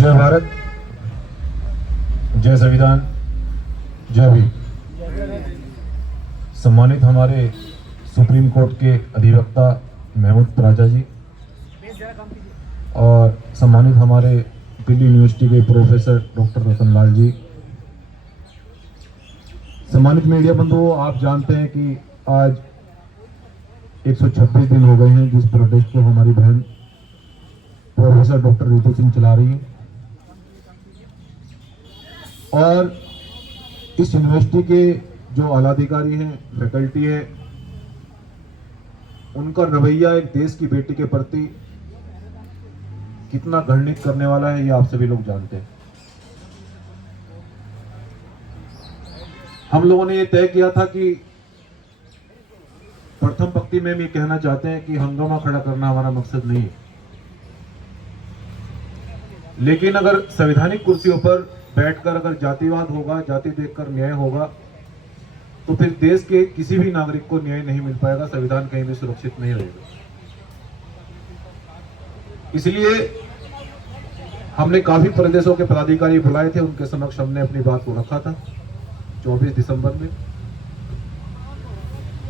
जय भारत, जय संविधान, जय भीम। सम्मानित हमारे सुप्रीम कोर्ट के अधिवक्ता महमूद राजा जी और सम्मानित हमारे दिल्ली यूनिवर्सिटी के प्रोफेसर डॉक्टर रतन लाल जी, सम्मानित मीडिया बंधुओं, आप जानते हैं कि आज 126 दिन हो गए हैं जिस प्रोटेस्ट को हमारी बहन प्रोफेसर डॉक्टर रितु सिंह चला रही है और इस यूनिवर्सिटी के जो आलाधिकारी हैं, फैकल्टी है, उनका रवैया एक देश की बेटी के प्रति कितना घृणित करने वाला है ये आप सभी लोग जानते हैं। हम लोगों ने ये तय किया था कि प्रथम पंक्ति में हम ये कहना चाहते हैं कि हंगामा खड़ा करना हमारा मकसद नहीं है, लेकिन अगर संवैधानिक कुर्सियों पर बैठकर अगर जातिवाद होगा, जाति देखकर न्याय होगा, तो फिर देश के किसी भी नागरिक को न्याय नहीं मिल पाएगा, संविधान कहीं भी सुरक्षित नहीं रहेगा। इसलिए हमने काफी प्रदेशों के पदाधिकारी बुलाए थे, उनके समक्ष हमने अपनी बात को रखा था 24 दिसंबर में,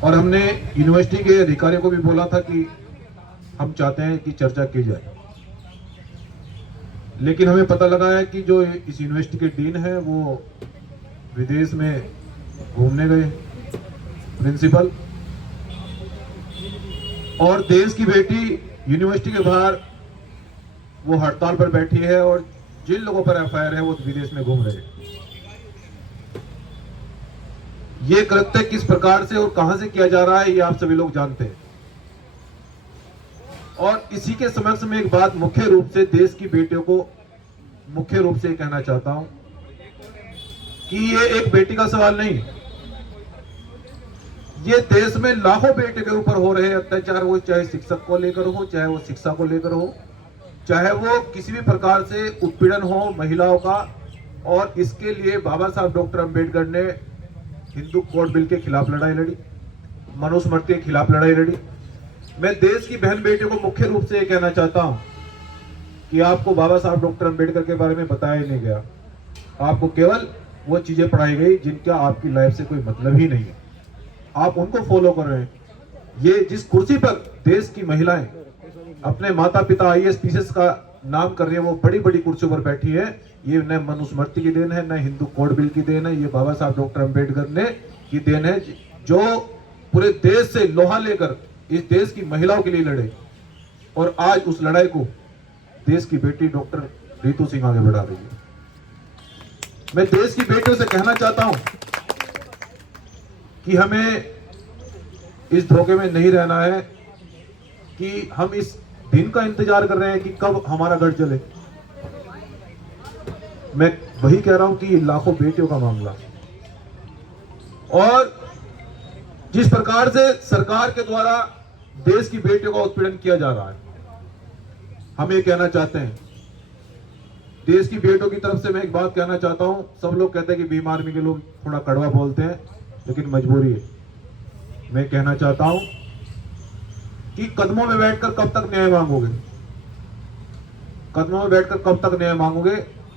और हमने यूनिवर्सिटी के अधिकारियों को भी बोला था कि हम चाहते हैं कि चर्चा की जाए। लेकिन हमें पता लगा है कि जो इस यूनिवर्सिटी के डीन है वो विदेश में घूमने गए, प्रिंसिपल, और देश की बेटी यूनिवर्सिटी के बाहर वो हड़ताल पर बैठी है और जिन लोगों पर एफआईआर है वो विदेश में घूम रहे हैं। ये कृत्य किस प्रकार से और कहां से किया जा रहा है ये आप सभी लोग जानते हैं। और इसी के समक्ष में एक बात मुख्य रूप से देश की बेटियों को मुख्य रूप से कहना चाहता हूं कि ये एक बेटी का सवाल नहीं, ये देश में लाखों बेटे के ऊपर हो रहे अत्याचार, वो चाहे शिक्षक को लेकर हो, चाहे वो शिक्षा को लेकर हो, चाहे वो किसी भी प्रकार से उत्पीड़न हो महिलाओं का। और इसके लिए बाबा साहब डॉक्टर अंबेडकर ने हिंदू कोड बिल के खिलाफ लड़ाई लड़ी, मनुस्मृति के खिलाफ लड़ाई लड़ी। मैं देश की बहन बेटियों को मुख्य रूप से ये कहना चाहता हूं कि आपको बाबा साहब डॉक्टर अंबेडकर के बारे में बताया ही नहीं गया, आपको केवल वो चीजें पढ़ाई गई जिनका आपकी लाइफ से कोई मतलब ही नहीं है, आप उनको फॉलो कर रहे हैं। ये जिस कुर्सी पर देश की महिलाएं अपने माता पिता IAS PCS का नाम कर रही है, वो बड़ी बड़ी कुर्सियों पर बैठी है, ये न मनुस्मृति की देन है, न हिंदू कोड बिल की देन है, ये बाबा साहब डॉक्टर अंबेडकर ने की देन है, जो पूरे देश से लोहा लेकर इस देश की महिलाओं के लिए लड़े और आज उस लड़ाई को देश की बेटी डॉक्टर रितु सिंह आगे बढ़ा रही है। मैं देश की बेटियों से कहना चाहता हूं कि हमें इस धोखे में नहीं रहना है कि हम इस दिन का इंतजार कर रहे हैं कि कब हमारा घर चले। मैं वही कह रहा हूं कि लाखों बेटियों का मामला, और जिस प्रकार से सरकार के द्वारा देश की बेटियों का उत्पीड़न किया जा रहा है, हम ये कहना चाहते हैं देश की बेटियों की तरफ से मैं एक बात कहना चाहता हूं। सब लोग कहते हैं कि भीम आर्मी के लोग थोड़ा कड़वा बोलते हैं, लेकिन मजबूरी है। मैं कहना चाहता हूं कि कदमों में बैठकर कब तक न्याय मांगोगे, कदमों में बैठकर कब तक न्याय मांगोगे,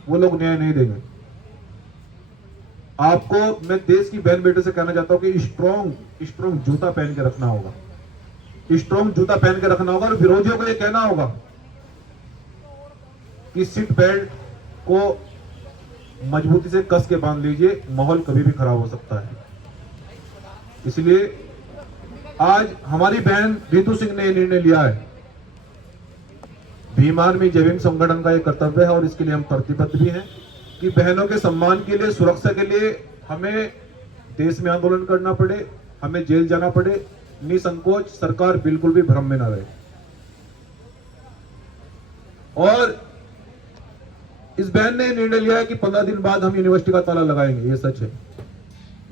वो लोग न्याय नहीं देंगे आपको। मैं देश की बहन बेटे से कहना चाहता हूं कि स्ट्रॉन्ग जूता पहन के रखना होगा, स्ट्रॉन्ग जूता पहन के रखना होगा, और विरोधियों को यह कहना होगा कि सीट बेल्ट को मजबूती से कस के बांध लीजिए, माहौल कभी भी खराब हो सकता है। इसलिए आज हमारी बहन रितु सिंह ने यह निर्णय लिया है, भीम आर्मी जय भीम संगठन का यह कर्तव्य है और इसके लिए हम प्रतिबद्ध भी हैं कि बहनों के सम्मान के लिए, सुरक्षा के लिए हमें देश में आंदोलन करना पड़े, हमें जेल जाना पड़े, निसंकोच, सरकार बिल्कुल भी भ्रम में ना रहे। और इस बहन ने निर्णय लिया है कि 15 दिन बाद हम यूनिवर्सिटी का ताला लगाएंगे, ये सच है।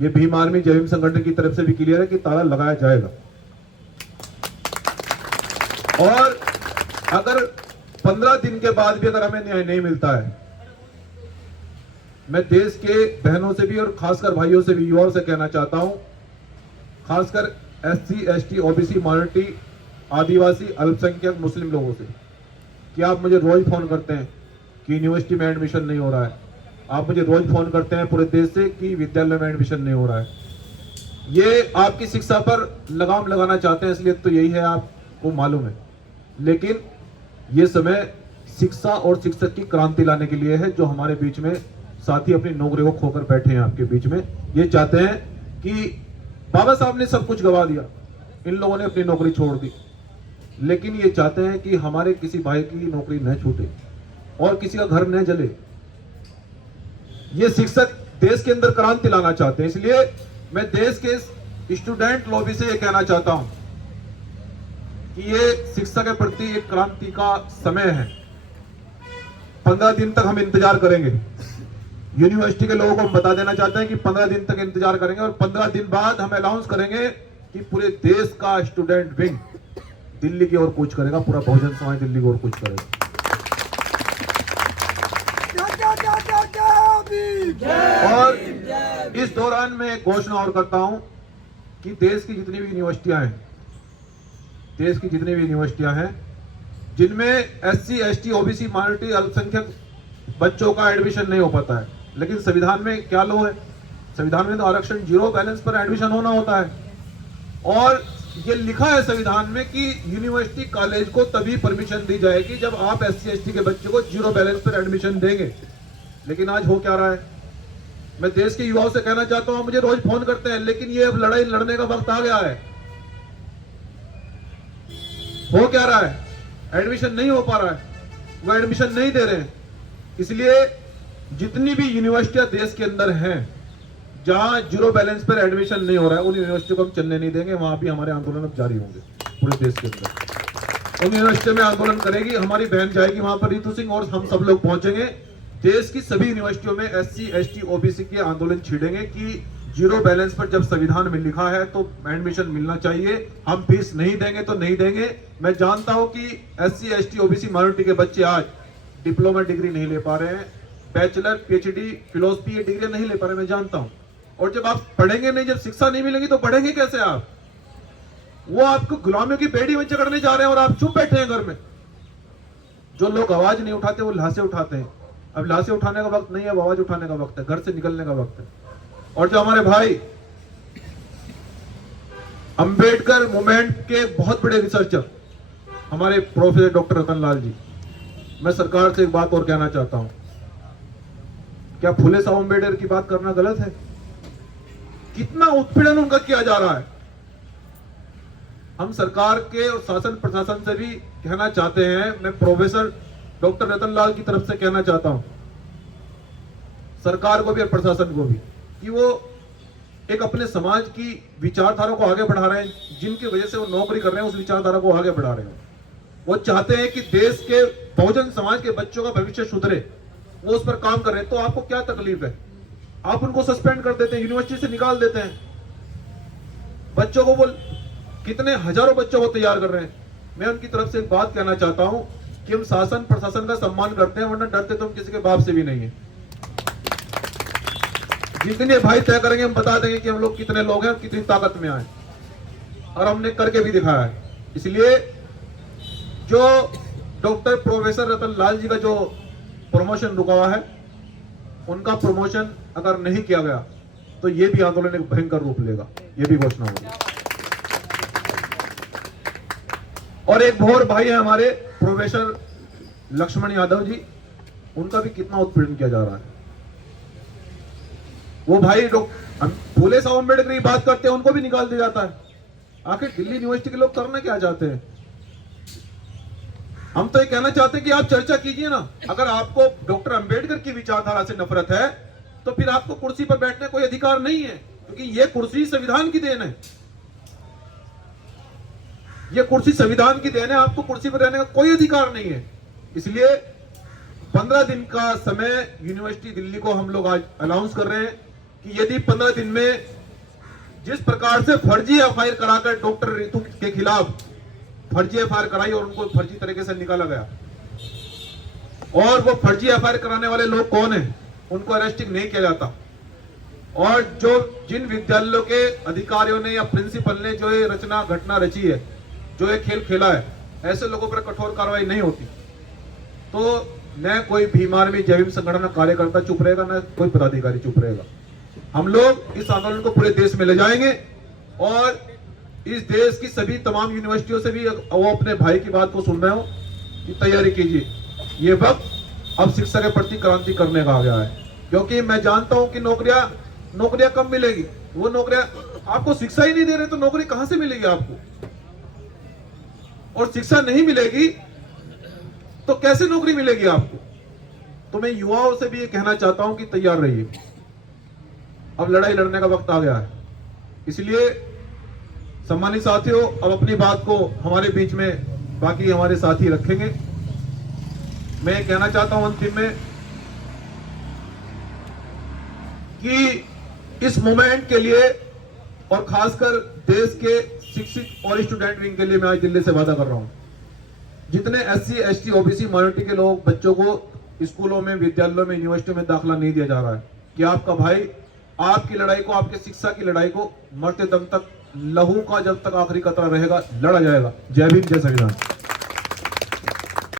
ये भीम आर्मी जय भीम संगठन की तरफ से भी क्लियर है कि ताला लगाया जाएगा। और अगर 15 दिन के बाद भी अगर हमें न्याय नहीं मिलता है, मैं देश के बहनों से भी और खासकर भाइयों से भी, युवाओं से कहना चाहता हूं, खासकर SC ST OBC माइनॉरिटी, आदिवासी, अल्पसंख्यक, मुस्लिम लोगों से, कि आप मुझे रोज फोन करते हैं कि यूनिवर्सिटी में एडमिशन नहीं हो रहा है। आप मुझे रोज फोन करते हैं पूरे देश से कि विद्यालय में एडमिशन नहीं हो रहा है। ये आपकी शिक्षा पर लगाम लगाना चाहते हैं, इसलिए तो यही है, आपको मालूम है। लेकिन ये समय शिक्षा और शिक्षक की क्रांति लाने के लिए है, जो हमारे बीच में साथी अपनी नौकरी को खोकर बैठे हैं आपके बीच में। ये चाहते हैं कि बाबा साहब ने सब कुछ गवा दिया, इन लोगों ने अपनी नौकरी छोड़ दी, लेकिन ये चाहते हैं कि हमारे किसी भाई की नौकरी न छूटे और किसी का घर न जले। ये शिक्षक देश के अंदर क्रांति लाना चाहते हैं। इसलिए मैं देश के स्टूडेंट लॉबी से ये कहना चाहता हूं कि ये शिक्षा के प्रति एक क्रांति का समय है। 15 दिन तक हम इंतजार करेंगे। यूनिवर्सिटी के लोगों को हम बता देना चाहते हैं कि 15 दिन तक इंतजार करेंगे और 15 दिन बाद हम अनाउंस करेंगे कि पूरे देश का स्टूडेंट विंग दिल्ली की ओर कूच करेगा, पूरा बहुजन समाज दिल्ली की ओर कूच करेगा। और इस दौरान मैं एक घोषणा और करता हूं कि देश की जितनी भी यूनिवर्सिटियां हैं, जिनमें SC, ST, OBC, माइनॉरिटी, अल्पसंख्यक बच्चों का एडमिशन नहीं हो पाता है, लेकिन संविधान में क्या लो है? संविधान में तो आरक्षण 0 बैलेंस पर एडमिशन होना होता है। और ये लिखा है संविधान में कि यूनिवर्सिटी कॉलेज को तभी परमिशन दी जाएगी जब आप SC, ST के बच्चे को 0 बैलेंस पर एडमिशन देंगे। लेकिन आज हो क्या रहा है? मैं देश के युवाओं से कहना चाहता हूं, मुझे रोज फोन करते हैं, लेकिन ये अब लड़ाई लड़ने का वक्त आ गया है। हो क्या रहा है? एडमिशन नहीं हो पा रहा है, वो एडमिशन नहीं दे रहे हैं। इसलिए जितनी भी यूनिवर्सिटियां देश के अंदर हैं जहां 0 बैलेंस पर एडमिशन नहीं हो रहा है, उन यूनिवर्सिटियों को हम चलने नहीं देंगे। वहां भी हमारे आंदोलन अब जारी होंगे पूरे देश के अंदर। उन यूनिवर्सिटियों में आंदोलन करेगी हमारी बहन, जाएगी वहां पर, रितु सिंह, और हम सब लोग पहुंचेंगे। देश की सभी यूनिवर्सिटियों में SC, ST, OBC के आंदोलन छिड़ेंगे कि 0 बैलेंस पर जब संविधान में लिखा है तो एडमिशन मिलना चाहिए। हम फीस नहीं देंगे तो नहीं देंगे। मैं जानता हूं कि SC, ST, OBC, माइनॉरिटी के बच्चे आज डिप्लोमा डिग्री नहीं ले पा रहे हैं, बैचलर, PhD, फिलोसफी ये डिग्री नहीं ले पा रहे, मैं जानता हूं। और जब आप पढ़ेंगे नहीं, जब शिक्षा नहीं मिलेगी तो पढ़ेंगे कैसे आप? वो आपको गुलामियों की बेड़ी में जकड़ने जा रहे हैं और आप चुप बैठे हैं घर में। जो लोग आवाज नहीं उठाते वो लाशें उठाते हैं। अब लाशें उठाने का वक्त नहीं है, अब आवाज उठाने का वक्त है, घर से निकलने का वक्त है। और जो हमारे भाई अंबेडकर मूवमेंट के बहुत बड़े रिसर्चर हमारे प्रोफेसर डॉक्टर रतन लाल जी, मैं सरकार से एक बात और कहना चाहता हूं, क्या फुले साहब अंबेडकर की बात करना गलत है? कितना उत्पीड़न उनका किया जा रहा है। हम सरकार के और शासन प्रशासन से भी कहना चाहते हैं, मैं प्रोफेसर डॉक्टर रतन लाल की तरफ से कहना चाहता हूं, सरकार को भी और प्रशासन को भी, कि वो एक अपने समाज की विचारधारा को आगे बढ़ा रहे हैं, जिनकी वजह से वो नौकरी कर रहे हैं उस विचारधारा को आगे बढ़ा रहे हैं। वो चाहते हैं कि देश के बहुजन समाज के बच्चों का भविष्य सुधरे, वो उस पर काम कर रहे हैं। तो आपको क्या तकलीफ है? आप उनको सस्पेंड कर देते हैं, यूनिवर्सिटी से निकाल देते हैं। बच्चों को वो कितने हजारों बच्चों को तैयार कर रहे हैं। मैं उनकी तरफ से एक बात कहना चाहता हूं कि हम शासन प्रशासन का सम्मान करते हैं, वरना डरते तो हम किसी के बाप से भी नहीं है। जितने भाई तय करेंगे हम बता देंगे कि हम लोग कितने लोग हैं, कितनी ताकत में आए, और हमने करके भी दिखाया है। इसलिए जो डॉक्टर प्रोफेसर रतन लाल जी का जो प्रमोशन रुका हुआ है, उनका प्रमोशन अगर नहीं किया गया तो ये भी आंदोलन एक भयंकर रूप लेगा, ये भी घोषणा होगी। और एक और भाई है हमारे प्रोफेसर लक्ष्मण यादव जी, उनका भी कितना उत्पीड़न किया जा रहा है। वो भाई फूले साहब अम्बेडकर की बात करते हैं, उनको भी निकाल दिया जाता है। आखिर दिल्ली यूनिवर्सिटी के लोग करना क्या चाहते हैं? हम तो ये कहना चाहते हैं कि आप चर्चा कीजिए ना। अगर आपको डॉक्टर अंबेडकर की विचारधारा से नफरत है तो फिर आपको कुर्सी पर बैठने कोई अधिकार नहीं है, क्योंकि ये कुर्सी संविधान की देन है। ये कुर्सी संविधान की देन है, आपको कुर्सी पर रहने का कोई अधिकार नहीं है। इसलिए 15 दिन का समय यूनिवर्सिटी दिल्ली को हम लोग आज अनाउंस कर रहे हैं कि यदि 15 दिन में जिस प्रकार से फर्जी एफआईआर कराकर डॉक्टर रितु के खिलाफ फर्जी एफआईआर कराई और उनको फर्जी तरीके से निकाला गया, और वो फर्जी एफआईआर कराने वाले लोग कौन हैं, उनको अरेस्टिंग नहीं किया जाता, और जो जिन विद्यालयों के अधिकारियों ने या प्रिंसिपल ने जो ये रचना घटना रची है, जो ये खेल खेला है, ऐसे लोगों पर कठोर कार्रवाई नहीं होती, तो न कोई भीम आर्मी जय भीम संगठन का कार्यकर्ता चुप रहेगा, न कोई पदाधिकारी चुप रहेगा। हम लोग इस आंदोलन को पूरे देश में ले जाएंगे और इस देश की सभी तमाम यूनिवर्सिटियों से भी वो अपने भाई की बात को सुन रहे हो कि तैयारी कीजिए। ये वक्त अब शिक्षा के प्रति क्रांति करने का आ गया है, क्योंकि मैं जानता हूं कि नौकरियां कब मिलेगी। वो नौकरियां आपको शिक्षा ही नहीं दे रहे तो नौकरी कहां से मिलेगी आपको? और शिक्षा नहीं मिलेगी तो कैसे नौकरी मिलेगी आपको? तो मैं युवाओं से भी ये कहना चाहता हूं कि तैयार रहिए, अब लड़ाई लड़ने का वक्त आ गया है। इसलिए सम्मानित साथियों, अब अपनी बात को हमारे बीच में बाकी हमारे साथी रखेंगे। मैं कहना चाहता हूं अंतिम में कि इस मोमेंट के लिए और खासकर देश के शिक्षित और स्टूडेंट विंग के लिए मैं आज दिल्ली से वादा कर रहा हूं, जितने SC, ST, OBC माइनॉरिटी के लोग बच्चों को स्कूलों में, विद्यालयों में, यूनिवर्सिटियों में दाखिला नहीं दिया जा रहा है, कि आपका भाई आपकी लड़ाई को, आपके शिक्षा की लड़ाई को मरते दम तक, लहू का जब तक आखिरी कतरा रहेगा, लड़ा जाएगा। जय भीम, जय संविधान।